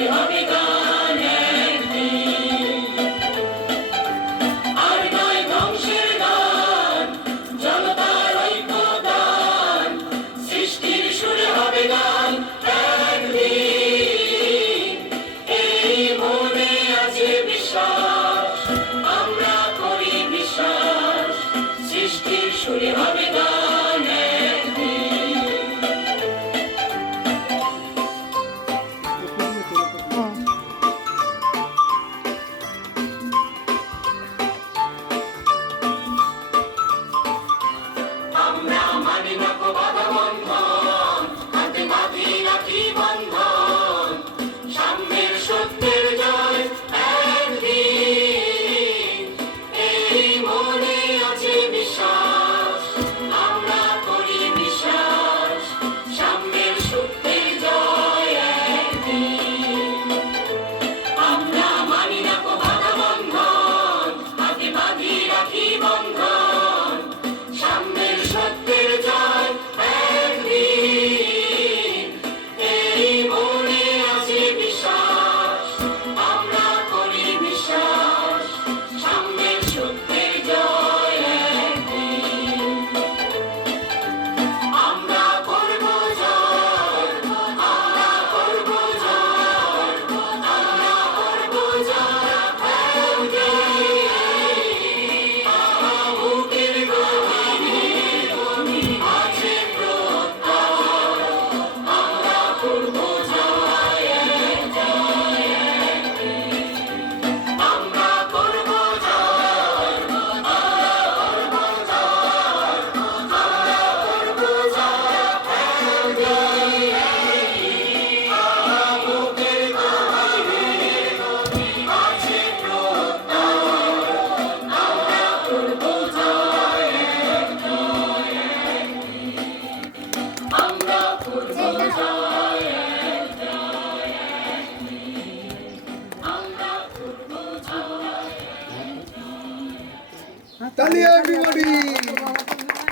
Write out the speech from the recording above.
শুরু হবে গান একদিন। আর নয় ধ্বংসের গান, জনতার ঐক্য গান, সৃষ্টির শুরু হবে গান একদিন। এই মনে আছে বিশ্বাস, আমরা করি বিশ্বাস, সৃষ্টির শুরু হবে গান একদিন। আমরা মানি না কো বাধা বন্ধন, হাতে বাঁধি রাখি বন্ধন, সাম্যের সত্যের জয় একদিন। এই মনে আছে বিশ্বাস, আমরা করি বিশ্বাস, সাম্যের সত্যের জয় একদিন। আমরা মানি না কো বাধা বন্ধন, হাতে বাঁধি রাখি বন্ধন, সাম্যের সত্যের জয় একদিন। এই মনে আছে বিশ্বাস, আমরা করি বিশ্বাস, সাম্যের সত্যের জয় একদিন। আমরা করব জয়, আমরা করব জয়, আমরা করব জয় একদিন। বুকের গভীরে আছে প্রত্যয়, আমরা করব জয় একদিন। আমরা করব জয়, আমরা করব জয়, আমরা করব জয় একদিন। বুকের গভীরে আছে প্রত্যয়, আমরা করব জয় একদিন। আমরা করব জয় একদিন। আমরা করব জয়। তালি everybody!